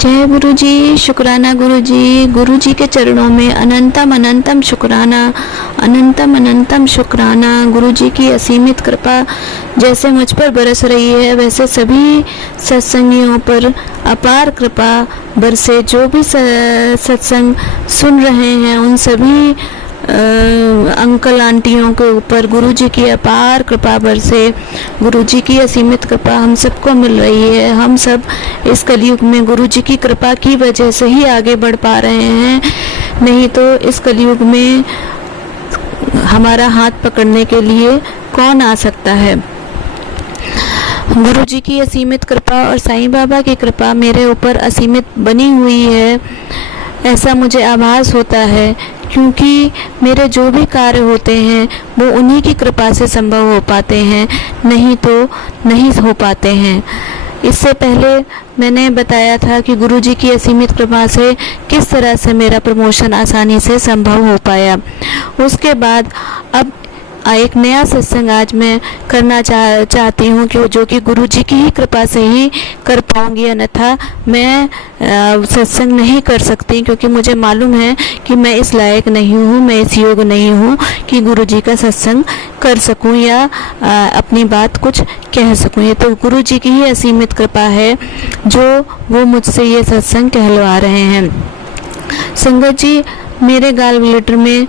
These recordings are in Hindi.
जय गुरु जी, शुक्राना गुरु जी के चरणों में अनंतम अनंतम शुक्राना, अनंतम अनंतम शुक्राना। गुरु जी की असीमित कृपा जैसे मुझ पर बरस रही है वैसे सभी सत्संगियों पर अपार कृपा बरसे। जो भी सत्संग सुन रहे हैं उन सभी अंकल आंटियों के ऊपर गुरु जी की अपार कृपा बरसे। गुरु जी की असीमित कृपा हम सबको मिल रही है। हम सब इस कलयुग में गुरु जी की कृपा की वजह से ही आगे बढ़ पा रहे हैं, नहीं तो इस कलयुग में हमारा हाथ पकड़ने के लिए कौन आ सकता है। गुरु जी की असीमित कृपा और साईं बाबा की कृपा मेरे ऊपर असीमित बनी हुई है, ऐसा मुझे आभास होता है, क्योंकि मेरे जो भी कार्य होते हैं वो उन्हीं की कृपा से संभव हो पाते हैं, नहीं तो नहीं हो पाते हैं। इससे पहले मैंने बताया था कि गुरु जी की असीमित कृपा से किस तरह से मेरा प्रमोशन आसानी से संभव हो पाया। उसके बाद अब एक नया सत्संग आज मैं करना चाहती हूँ कि जो कि गुरु जी की ही कृपा से ही कर पाऊँगी, अन्यथा मैं सत्संग नहीं कर सकती, क्योंकि मुझे मालूम है कि मैं इस लायक नहीं हूँ, मैं इस योग्य नहीं हूँ कि गुरु जी का सत्संग कर सकूँ या अपनी बात कुछ कह सकूँ। ये तो गुरु जी की ही असीमित कृपा है जो वो मुझसे ये सत्संग कहलवा रहे हैं। संगत जी, मेरे गाल ब्लैडर में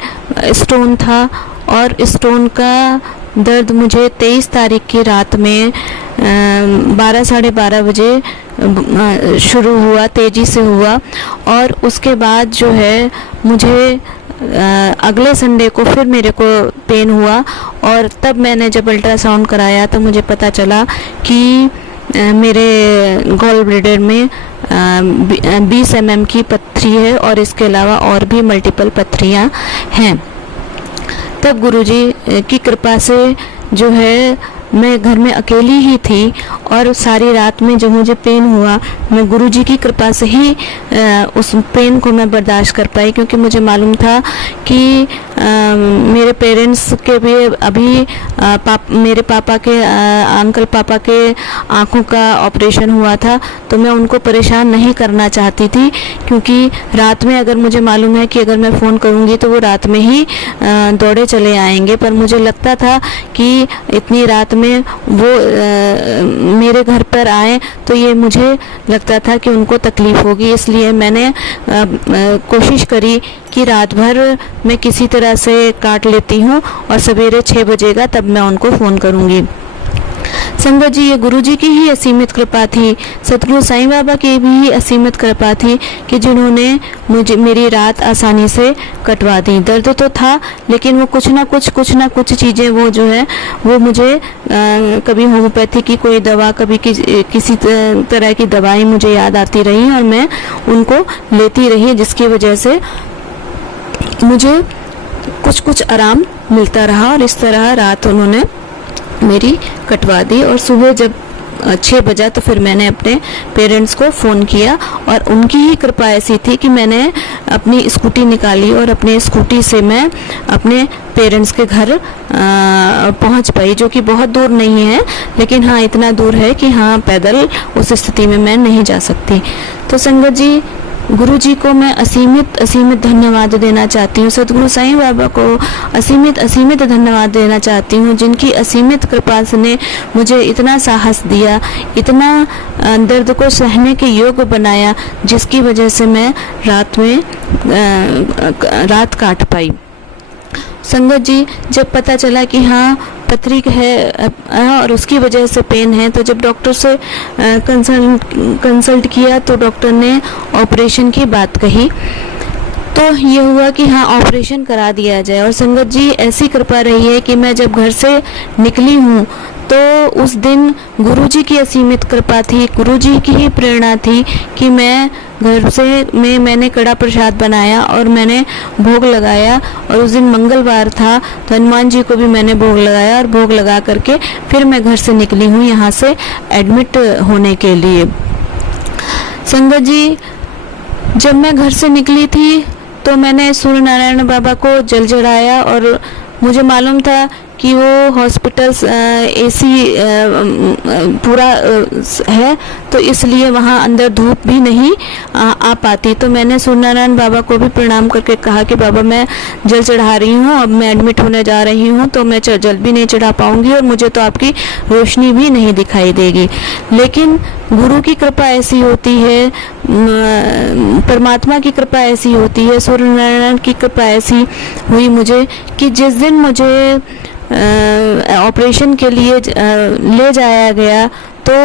स्टोन था और स्टोन का दर्द मुझे 23 तारीख की रात में 12 साढ़े 12 बजे शुरू हुआ, तेज़ी से हुआ, और उसके बाद जो है मुझे अगले संडे को फिर मेरे को पेन हुआ। और तब मैंने जब अल्ट्रासाउंड कराया तो मुझे पता चला कि मेरे गॉल ब्लैडर में 20 mm की पथरी है और इसके अलावा और भी मल्टीपल पथरियाँ हैं। तब गुरुजी की कृपा से जो है मैं घर में अकेली ही थी और सारी रात में जब मुझे पेन हुआ मैं गुरुजी की कृपा से ही उस पेन को मैं बर्दाश्त कर पाई, क्योंकि मुझे मालूम था कि मेरे पेरेंट्स के भी अभी मेरे पापा के अंकल पापा के आँखों का ऑपरेशन हुआ था, तो मैं उनको परेशान नहीं करना चाहती थी, क्योंकि रात में अगर मुझे मालूम है कि अगर मैं फ़ोन करूँगी तो वो रात में ही दौड़े चले आएंगे। पर मुझे लगता था कि इतनी रात में वो मेरे घर पर आए तो ये मुझे लगता था कि उनको तकलीफ़ होगी, इसलिए मैंने कोशिश करी कि रात भर मैं किसी तरह से काट लेती हूँ और सवेरे 6 बजेगा तब मैं उनको फ़ोन करूँगी। संगत जी, ये गुरु जी की ही असीमित कृपा थी, सतगुरु साईं बाबा की भी असीमित कृपा थी कि जिन्होंने मुझे मेरी रात आसानी से कटवा दी। दर्द तो था लेकिन वो कुछ ना कुछ चीज़ें वो जो है वो मुझे कभी होम्योपैथी की कोई दवा, कभी किसी तरह की दवाई मुझे याद आती रही और मैं उनको लेती रही, जिसकी वजह से मुझे कुछ आराम मिलता रहा। और इस तरह रात उन्होंने मेरी कटवा दी और सुबह जब 6 बजा तो फिर मैंने अपने पेरेंट्स को फ़ोन किया और उनकी ही कृपा ऐसी थी कि मैंने अपनी स्कूटी निकाली और अपने स्कूटी से मैं अपने पेरेंट्स के घर पहुंच पाई, जो कि बहुत दूर नहीं है, लेकिन हाँ इतना दूर है कि हाँ पैदल उस स्थिति में मैं नहीं जा सकती। तो संगत जी, गुरु जी को मैं असीमित धन्यवाद देना चाहती हूँ, सतगुरु साईं बाबा को असीमित धन्यवाद देना चाहती हूँ, जिनकी असीमित कृपा ने मुझे इतना साहस दिया, इतना दर्द को सहने के योग्य बनाया, जिसकी वजह से मैं रात काट पाई। संगत जी, जब पता चला कि हाँ पथरी है और उसकी वजह से पेन है, तो जब डॉक्टर से कंसल्ट किया तो डॉक्टर ने ऑपरेशन की बात कही, तो ये हुआ कि हाँ ऑपरेशन करा दिया जाए। और संगत जी, ऐसी कृपा रही है कि मैं जब घर से निकली हूँ तो उस दिन गुरुजी की असीमित कृपा थी, गुरुजी की ही प्रेरणा थी कि मैं घर से मैंने कड़ा प्रसाद बनाया और मैंने भोग लगाया। और उस दिन मंगलवार था तो हनुमान जी को भी मैंने भोग लगाया और भोग लगा करके फिर मैं घर से निकली हूँ यहाँ से एडमिट होने के लिए। संगत जी, जब मैं घर से निकली थी तो मैंने सूर्य नारायण बाबा को जल चढ़ाया और मुझे मालूम था कि वो हॉस्पिटल्स एसी पूरा है, तो इसलिए वहाँ अंदर धूप भी नहीं आ पाती। तो मैंने सूर्यनारायण बाबा को भी प्रणाम करके कहा कि बाबा मैं जल चढ़ा रही हूँ, अब मैं एडमिट होने जा रही हूँ, तो मैं जल भी नहीं चढ़ा पाऊँगी और मुझे तो आपकी रोशनी भी नहीं दिखाई देगी। लेकिन गुरु की कृपा ऐसी होती है, परमात्मा की कृपा ऐसी होती है, सूर्यनारायण की कृपा ऐसी हुई मुझे कि जिस दिन मुझे ऑपरेशन के लिए ले जाया गया, तो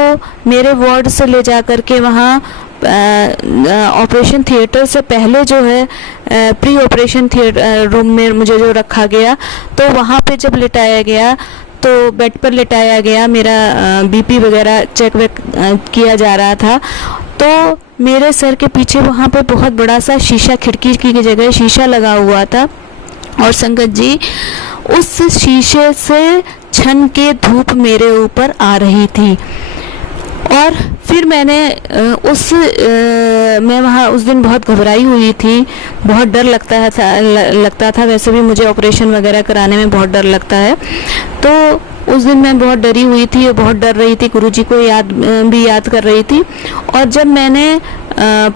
मेरे वार्ड से ले जा कर के वहाँ ऑपरेशन थिएटर से पहले जो है प्री ऑपरेशन थिएटर रूम में मुझे जो रखा गया, तो वहाँ पे जब लिटाया गया, तो बेड पर लिटाया गया, मेरा बीपी वगैरह चेक किया जा रहा था, तो मेरे सर के पीछे वहाँ पे बहुत बड़ा सा शीशा, खिड़की की जगह शीशा लगा हुआ था। और संगत जी, उस शीशे से छन के धूप मेरे ऊपर आ रही थी। और फिर मैंने मैं वहाँ उस दिन बहुत घबराई हुई थी, बहुत डर लगता था। वैसे भी मुझे ऑपरेशन वगैरह कराने में बहुत डर लगता है, तो उस दिन मैं बहुत डरी हुई थी और बहुत डर रही थी, गुरुजी को याद कर रही थी। और जब मैंने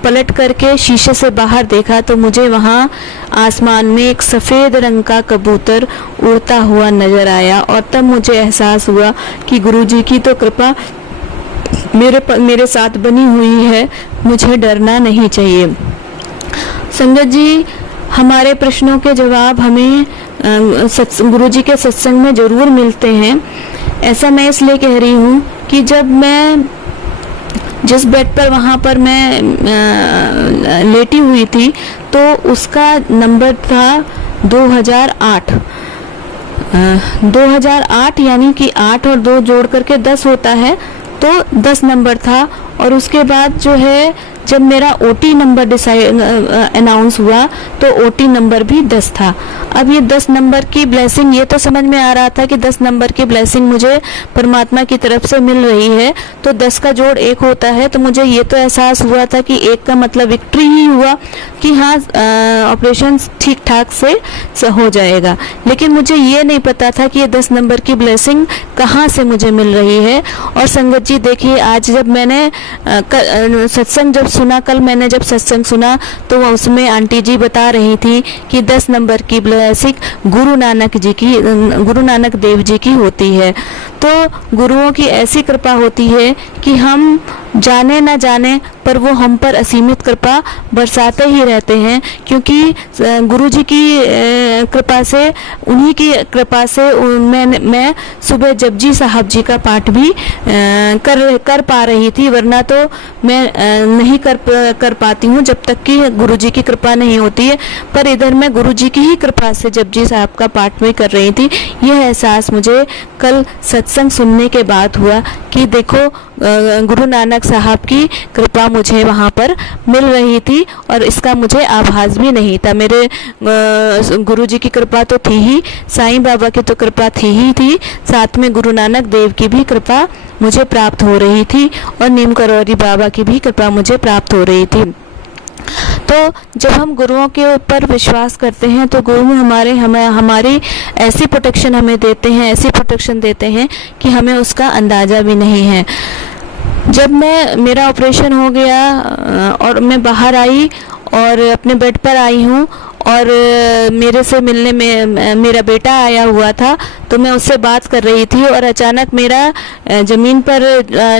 पलट करके शीशे से बाहर देखा, तो मुझे वहाँ आसमान में एक सफ़ेद रंग का कबूतर उड़ता हुआ नज़र आया। और तब मुझे एहसास हुआ कि गुरुजी की तो कृपा मेरे साथ बनी हुई है, मुझे डरना नहीं चाहिए। संगत जी, हमारे प्रश्नों के जवाब हमें गुरुजी के सत्संग में ज़रूर मिलते हैं। ऐसा मैं इसलिए कह रही हूँ कि जब मैं जिस बेड पर वहाँ पर मैं लेटी हुई थी, तो उसका नंबर था 2008। 2008 यानी कि 8 और 2 जोड़ करके 10 होता है, तो 10 नंबर था। और उसके बाद जो है, जब मेरा ओटी नंबर अनाउंस हुआ, तो ओटी नंबर भी 10 था। अब ये 10 नंबर की ब्लेसिंग, ये तो समझ में आ रहा था कि 10 नंबर की ब्लेसिंग मुझे परमात्मा की तरफ से मिल रही है, तो 10 का जोड़ 1 होता है। तो मुझे ये तो एहसास हुआ था कि 1 का मतलब विक्ट्री ही हुआ, कि हाँ ऑपरेशन ठीक ठाक से हो जाएगा। लेकिन मुझे ये नहीं पता था कि ये 10 नंबर की ब्लेसिंग कहाँ से मुझे मिल रही है। और संगत जी देखिए, आज जब मैंने सत्संग जब सुना, कल मैंने जब सत्संग सुना, तो उसमें आंटी जी बता रही थी कि 10 नंबर की ब्लेसिंग गुरु नानक देव जी की होती है। तो गुरुओं की ऐसी कृपा होती है कि हम जाने ना जाने पर वो हम पर असीमित कृपा बरसाते ही रहते हैं, क्योंकि गुरुजी की कृपा से, उन्हीं की कृपा से मैं सुबह जपजी साहब जी का पाठ भी कर पा रही थी, वरना तो मैं नहीं कर पाती हूँ जब तक कि गुरुजी की कृपा नहीं होती है। पर इधर मैं गुरुजी की ही कृपा से जपजी साहब का पाठ भी कर रही थी। यह एहसास मुझे कल सत्संग सुनने के बाद हुआ कि देखो गुरु नानक साहब की कृपा मुझे वहाँ पर मिल रही थी, और इसका मुझे आभास भी नहीं था। मेरे गुरुजी की कृपा तो थी ही, साईं बाबा की तो कृपा थी, साथ में गुरु नानक देव की भी कृपा मुझे प्राप्त हो रही थी, और नीम करौरी बाबा की भी कृपा मुझे प्राप्त हो रही थी। तो जब हम गुरुओं के ऊपर विश्वास करते हैं, तो गुरु हमारी ऐसी प्रोटेक्शन हमें देते हैं, ऐसी प्रोटेक्शन देते हैं कि हमें उसका अंदाज़ा भी नहीं है। जब मेरा ऑपरेशन हो गया और मैं बाहर आई और अपने बेड पर आई हूँ, और मेरे से मिलने में मेरा बेटा आया हुआ था, तो मैं उससे बात कर रही थी, और अचानक मेरा ज़मीन पर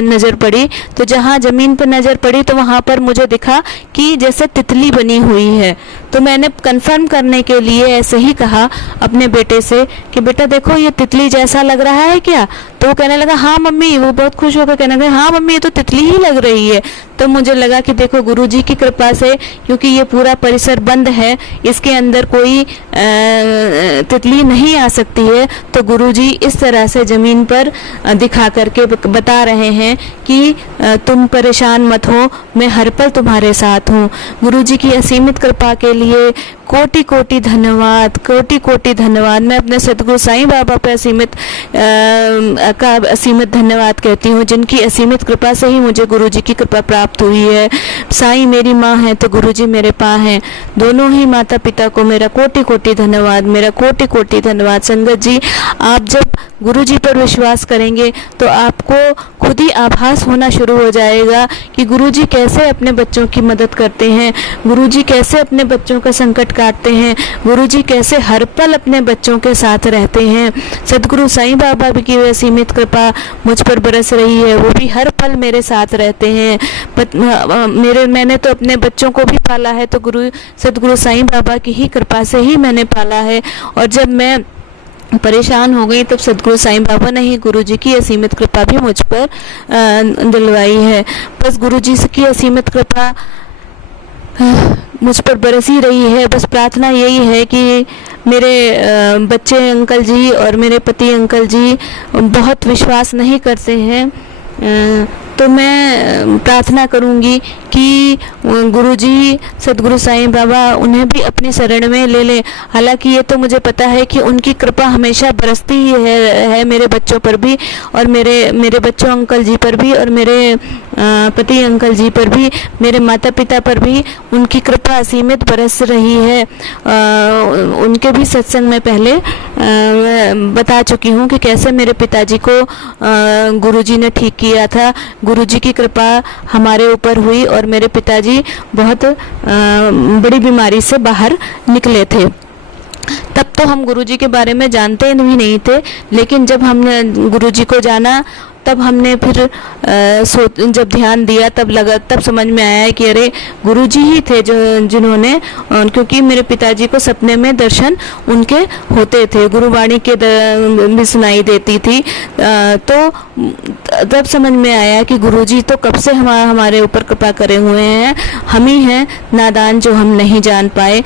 नज़र पड़ी। तो जहाँ ज़मीन पर नज़र पड़ी, तो वहाँ पर मुझे दिखा कि जैसे तितली बनी हुई है। तो मैंने कंफर्म करने के लिए ऐसे ही कहा अपने बेटे से कि बेटा देखो, ये तितली जैसा लग रहा है क्या? तो वो कहने लगा हाँ मम्मी। वो बहुत खुश होकर कहने लगा हाँ मम्मी, ये तो तितली ही लग रही है। तो मुझे लगा कि देखो गुरुजी की कृपा से, क्योंकि ये पूरा परिसर बंद है, इसके अंदर कोई तितली नहीं आ सकती है, तो गुरुजी इस तरह से ज़मीन पर दिखा करके बता रहे हैं कि तुम परेशान मत हो, मैं हर पल तुम्हारे साथ हूँ। गुरुजी की असीमित कृपा के लिए कोटि कोटि धन्यवाद, कोटि कोटि धन्यवाद। मैं अपने सतगुरु साईं बाबा पे असीमित धन्यवाद कहती हूँ, जिनकी असीमित कृपा से ही मुझे गुरु जी की कृपा प्राप्त हुई है। साईं मेरी माँ है तो गुरु जी मेरे पा हैं, दोनों ही माता पिता को मेरा कोटि कोटि धन्यवाद, मेरा कोटि कोटि धन्यवाद। संगत जी, आप जब गुरु जी पर विश्वास करेंगे तो आपको खुद ही आभास होना शुरू हो जाएगा कि गुरु जी कैसे अपने बच्चों की मदद करते हैं, गुरु जी कैसे अपने बच्चों का संकट काटते हैं, गुरु जी कैसे हर पल अपने बच्चों के साथ रहते हैं। सदगुरु साईं बाबा की असीमित कृपा मुझ पर बरस रही है, वो भी हर पल मेरे साथ रहते हैं। मैंने तो अपने बच्चों को भी पाला है तो सदगुरु साईं बाबा की ही कृपा से ही मैंने पाला है। और जब मैं परेशान हो गई तब सदगुरु साईं बाबा ने ही गुरु जी की असीमित कृपा भी मुझ पर दिलवाई है। बस गुरु जी की असीमित कृपा मुझ पर बरस ही रही है। बस प्रार्थना यही है कि मेरे बच्चे अंकल जी और मेरे पति अंकल जी बहुत विश्वास नहीं करते हैं, तो मैं प्रार्थना करूंगी कि गुरुजी सदगुरु साईं बाबा उन्हें भी अपनी शरण में ले लें। हालांकि ये तो मुझे पता है कि उनकी कृपा हमेशा बरसती ही है मेरे बच्चों पर भी, और मेरे बच्चों अंकल जी पर भी, और मेरे पति अंकल जी पर भी, मेरे माता पिता पर भी उनकी कृपा असीमित बरस रही है। उनके भी सत्संग में पहले बता चुकी हूँ कि कैसे मेरे पिताजी को गुरुजी ने ठीक किया था। गुरुजी की कृपा हमारे ऊपर हुई और मेरे पिताजी बहुत बड़ी बीमारी से बाहर निकले थे। तब तो हम गुरुजी के बारे में जानते भी नहीं थे, लेकिन जब हमने गुरुजी को जाना तब हमने फिर जब ध्यान दिया तब समझ में आया कि अरे गुरुजी ही थे जिन्होंने, क्योंकि मेरे पिताजी को सपने में दर्शन उनके होते थे, गुरुवाणी के भी सुनाई देती थी। तो तब समझ में आया कि गुरुजी तो कब से हमारे ऊपर कृपा करे हुए हैं, हम ही हैं नादान जो हम नहीं जान पाए।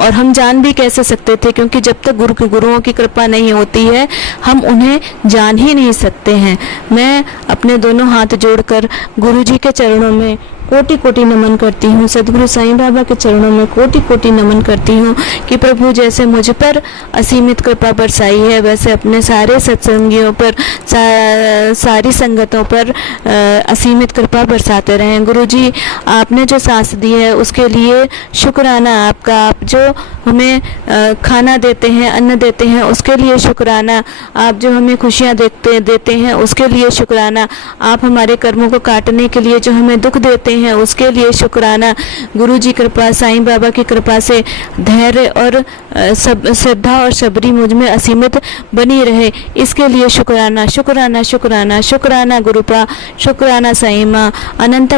और हम जान भी कैसे सकते थे, क्योंकि जब तक गुरुओं की कृपा नहीं होती है हम उन्हें जान ही नहीं सकते हैं। मैं अपने दोनों हाथ जोड़कर गुरुजी के चरणों में कोटि कोटि नमन करती हूँ, सदगुरु साईं बाबा के चरणों में कोटि कोटि नमन करती हूँ कि प्रभु जैसे मुझ पर असीमित कृपा बरसाई है, वैसे अपने सारे सत्संगियों पर, सारी संगतों पर असीमित कृपा बरसाते रहें। गुरुजी, आपने जो सांस दी है उसके लिए शुक्राना आपका। आप जो हमें खाना देते हैं, अन्न देते हैं, उसके लिए शुक्राना। आप जो हमें खुशियाँ देते हैं उसके लिए शुक्राना। आप हमारे कर्मों को काटने के लिए जो हमें दुख देते हैं उसके लिए शुक्राना। गुरु जी कृपा, साईं बाबा की कृपा से धैर्य और श्रद्धा और सबरी मुझ में असीमित बनी रहे, इसके लिए शुक्राना शुक्राना शुक्राना शुक्राना गुरुपा, शुक्राना साईं माँ। अनंत